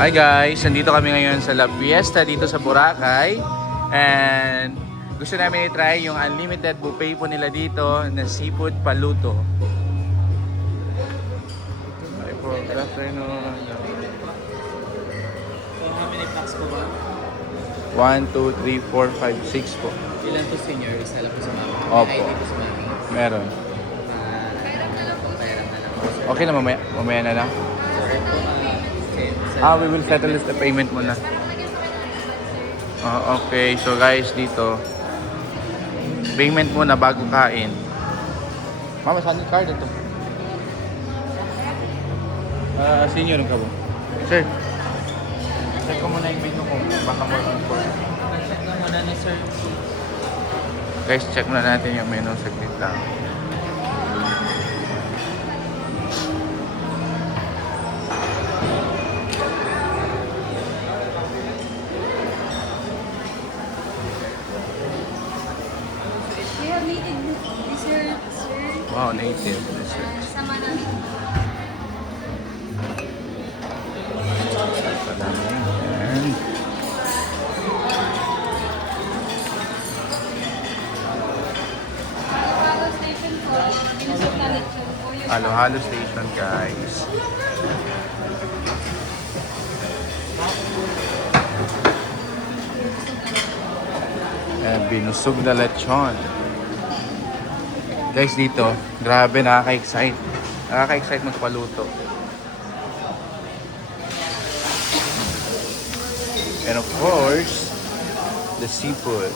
Hi guys, nandito kami ngayon sa La Fiesta dito sa Boracay. And gusto namin i-try yung unlimited buffet po nila dito na seafood paluto. Hi po, good afternoon. So how many packs po ba? 1, 2, 3, 4, 5, 6 po. Ilan to senior? Isa lang po sa mami. Opo. May ID po sa mami. Meron. Pairam na lang po. Sir. Okay na mamaya na lang. Sir, po, We will settle the payment muna. Okay, so guys, dito payment muna bago kain. Mama, saan yung card ito? Senior ka ba? Sir, check ko muna yung menu ko. Baka more on for. Check lang muna ni sir. Guys, check na natin yung menu. Saglit lang. We have native dessert, sir. Wow, native. Sama namin. And Halo station po. Pinusok na lechon po. halo-halo station, guys. And binusog na lechon. Guys, dito, grabe, nakaka-excite. Nakaka-excite magpaluto. And of course, the seafood.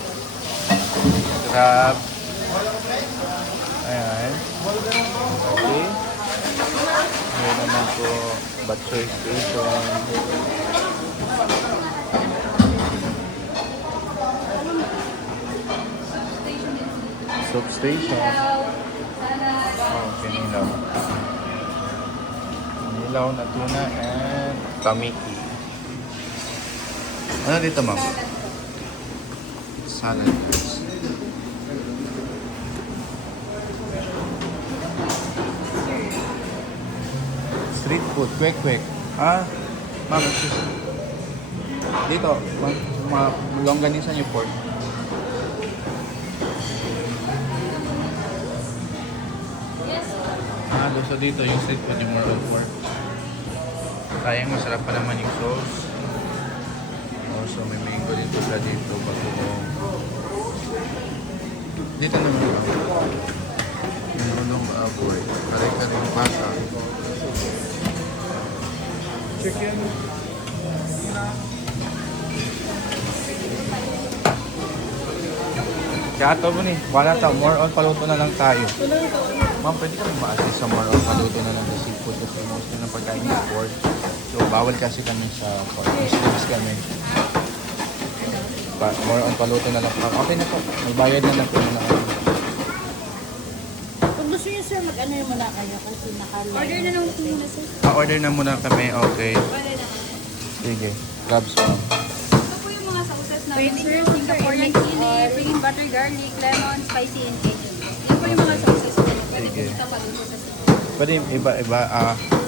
Crab. Ayan. Okay. Ngayon naman po, Batsoy Station. Soup Station. Oh, kinilaw. Kinilaw na tuna and tamiki. Ano dito, ma'am? Salad. Street food, quick. Ma'am, excuse me. Dito, longganisa niyo pork. So dito yung street food, yung more on pork. Sayang, masarap pa naman yung sauce. Also, may mango dito sa dito, bagoong. Dito naman ba? Yung ulong baboy. Kare-kareng pata. Chicken. Kaya ito mo ni, wala tayo. More on paluto na lang tayo. Ma'am, pwede kami ma-assist sa more on paluto na lang sa seafood kasi mostly ng pagkain ng pork. So, bawal kasi kami sa pork. Muslims kami. More on paluto na lang. Okay na po. May bayad na lang po na lang. Kung gusto niyo sir, mag-ano yung muna kayo kasi nakalive. Order na lang po muna, sir. Order na muna kami. Okay. Order na kami. Sige. Crabs po. Ito po yung mga sauces namin, sir. Singaporean chili, plain butter garlic, lemon, spicy, and cajun. Yan po yung mga sauces po. Pwede po Sige. dito paluto sa seafood. Pwede iba.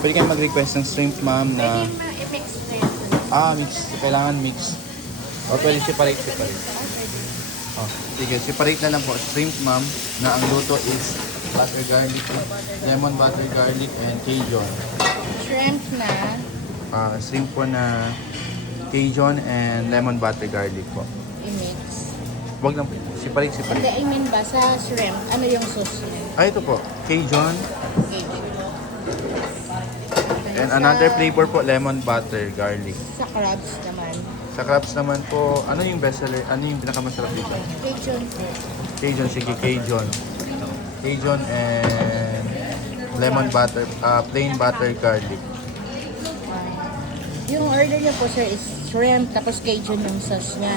Pwede kayo mag-request ng shrimp, ma'am, na... Pwede i-mix rin. Mix. Kailangan mix. O pwede separate. Oh, sige, separate na lang po. Shrimp, ma'am, na ang luto is butter garlic, lemon butter garlic, and Cajun. Shrimp na. Shrimp po na Cajun and lemon butter garlic po. I-mix. Wag lang po. Separate. Hindi, I mean ba sa shrimp, ano yung sauce niya? Ito po. Cajun. Cajun. And another flavor po, lemon butter garlic. Sa crabs naman. Sa crabs naman po, ano yung bestseller? Ano yung pinakamasarap dito? Cajun po. Cajun, sige, Cajun. Cajun and lemon butter, plain butter garlic. Yung order niyo po sir is shrimp, tapos Cajun yung sauce niya.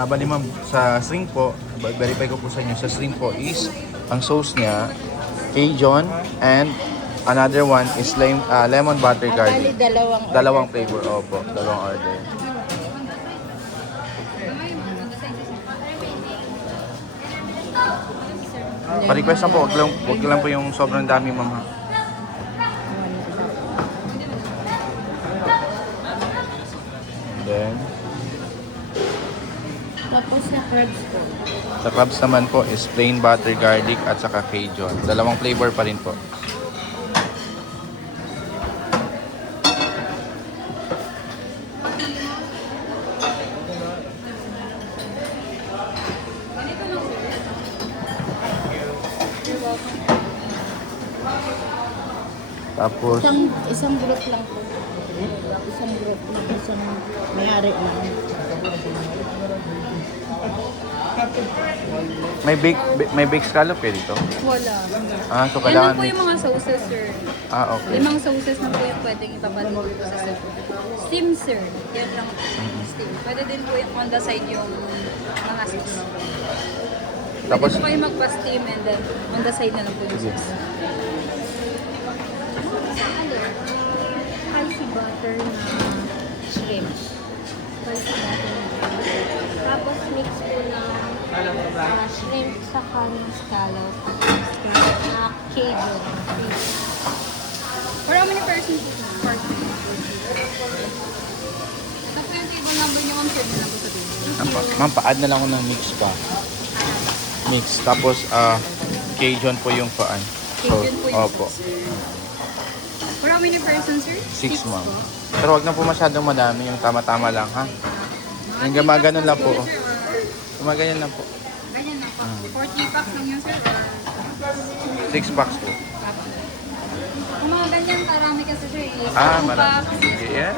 Bali ma'am, sa shrimp po, verify ko po sa inyo, sa shrimp po is, ang sauce niya, Cajun, and another one is lemon butter Bali garlic. dalawang Flavor, opo, dalawang order. Pa-request lang po, wag lang po yung sobrang dami, ma'am. Ha? Then, Tapos na crabs po. sa crabs naman po is plain butter garlic at saka Cajun. Dalawang flavor pa rin po. Ganito lang, sir. You're welcome. Tapos, Isang group lang po. Isang group lang. Isang mayari lang. may bake scallop kayo dito? Wala. Ah, so Yan lang kailangan po yung mga sauces, sir. Ah, okay. Limang sauces na po yung pwedeng ipapaluto po sa sir. Steam, sir. Yan lang po. Steam. Pwede din po yung on the side yung mga sauce. Pwede Tapos- po kayo magpa-steam and then on the side na lang po yung Sige. sauce. Spicy butter na shrimp. Spicy butter na tapos mix po ng shrimp sa ng scallop. Na Cajun. For how many persons po? For two. Ito po yung table number niyo, ma'am, sir. Na lang po sabihin. Ma'am, pa-add na lang ako ng mix pa. Mix. Tapos, Cajun po yung paan. Cajun po yung opo. sauce, sir. For how many persons, sir? 6, ma'am. po. Pero wag na po masyadong madami. Yung tama-tama lang, ha? Yung Mga gumaganon lang po. three packs lang siguro, sir, or Gumaganyan lang po. ganyan lang po. 40 packs lang yun, sir, or 6 packs po. Kung mga ganyan, karami kasi, sir. Ah, Two marami. packs. Sige, yeah.